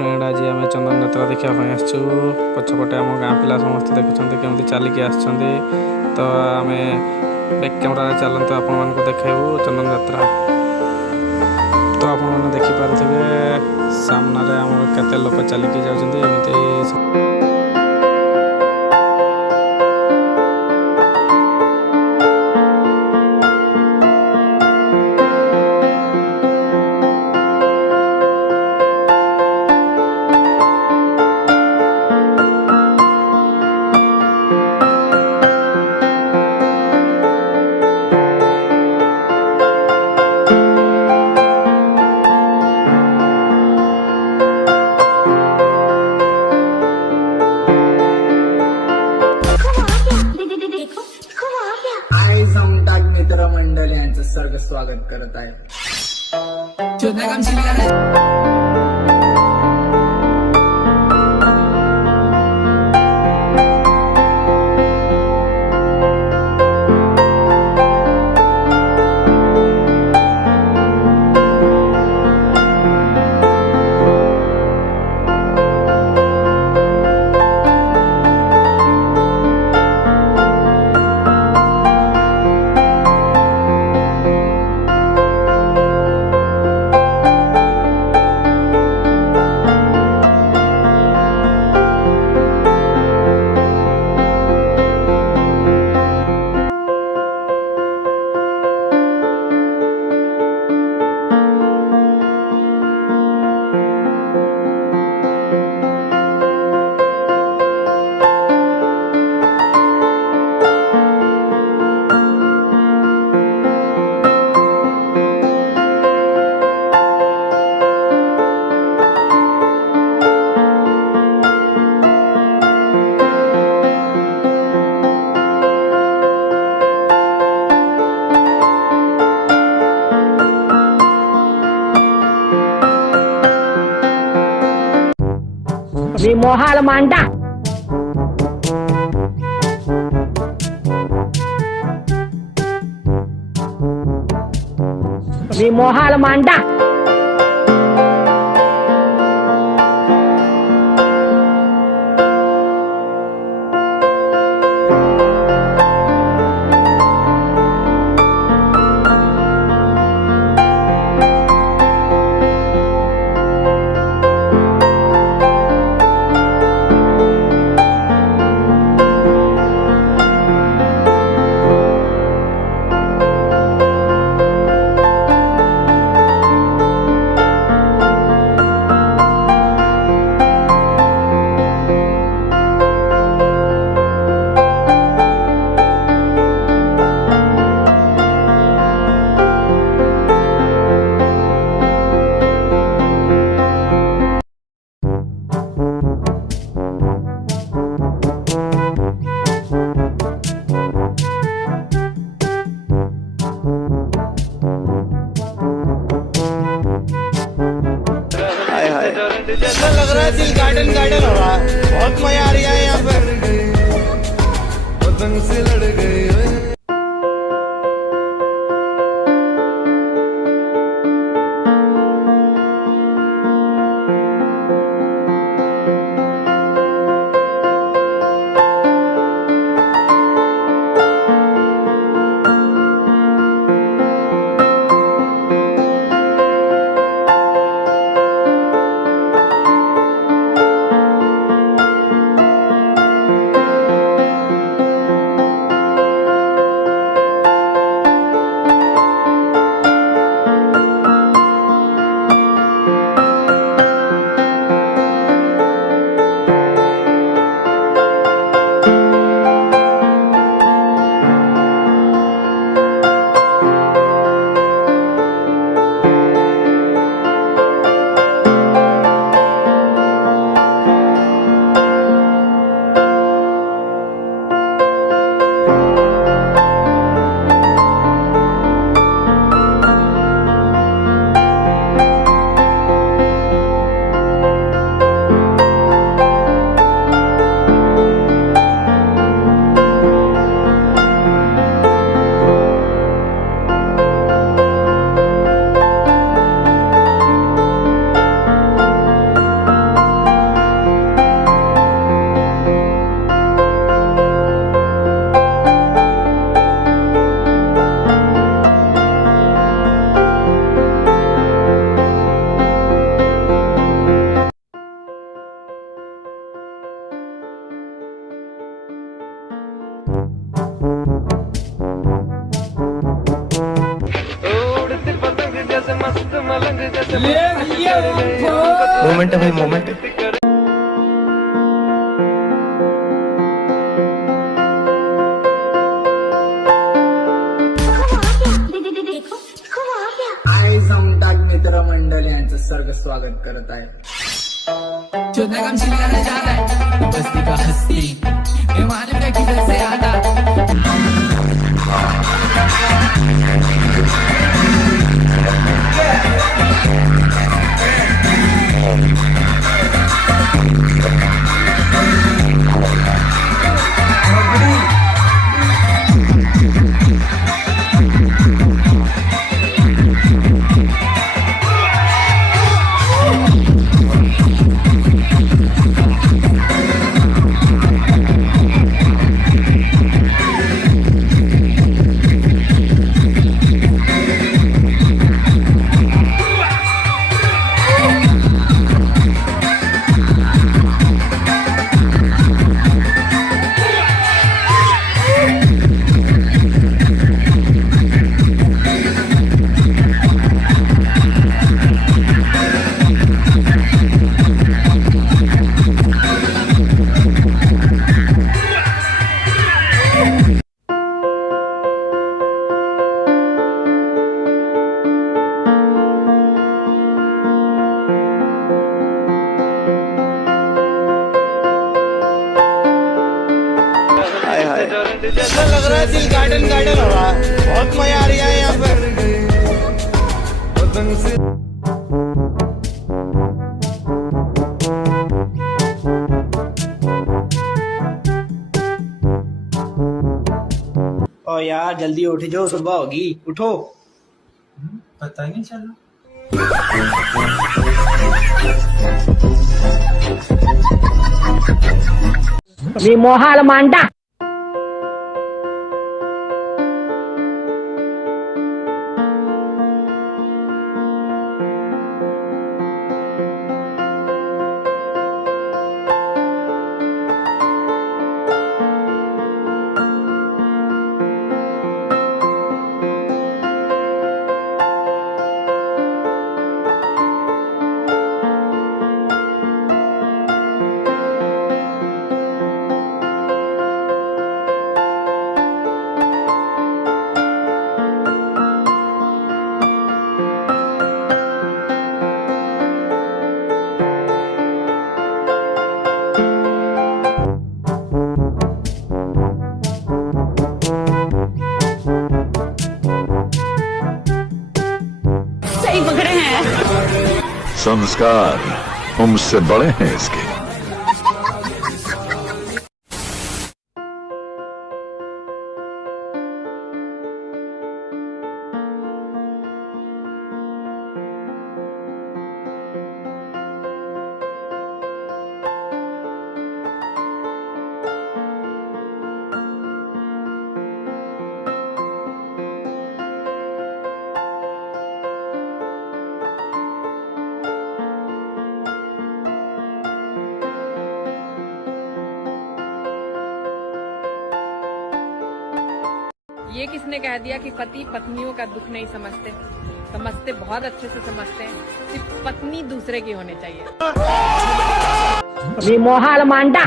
Friend आज आम चंदन यात्रा देखापी आसचु पछपटे आम गाँ पिला समस्त देखुं केमती चलिकी आस तो आम बैक कैमेरा चलते आपण देखू चंदन यात्रा। तो आपण देखिपे सामने आम केते लोक चलिकी जाती। मित्रमंडळ यांचं सर्व स्वागत करत आहे। मी मोहाळ मांडा मी मोहाळ मांडा जैसा लग रहा है दिल गार्डन गार्डन हो रहा है। बहुत मजा आ रही है यहाँ पे। मोमेंट है भाई, मोमेंट। आज आमदार मित्रमंडळ यांचं सर्व स्वागत करत आहे. काम चिल्लाना चाहता है बस्ती का हस्ती ये मालूम है किधर से आता जैसा लग रहा है दिल गार्डन गार्डन हो रहा है, बहुत मजा आ रहा है यहाँ पे। ओ यार जल्दी उठ जाओ, सुबह होगी, उठो। पता ही नहीं चला। मी मोहाल मांडा. संस्कार वो मुझसे बड़े हैं इसके। ये किसने कह दिया कि पति पत्नियों का दुख नहीं समझते? समझते, बहुत अच्छे से समझते हैं। सिर्फ पत्नी दूसरे की होनी चाहिए. मी मोहाल मांडा.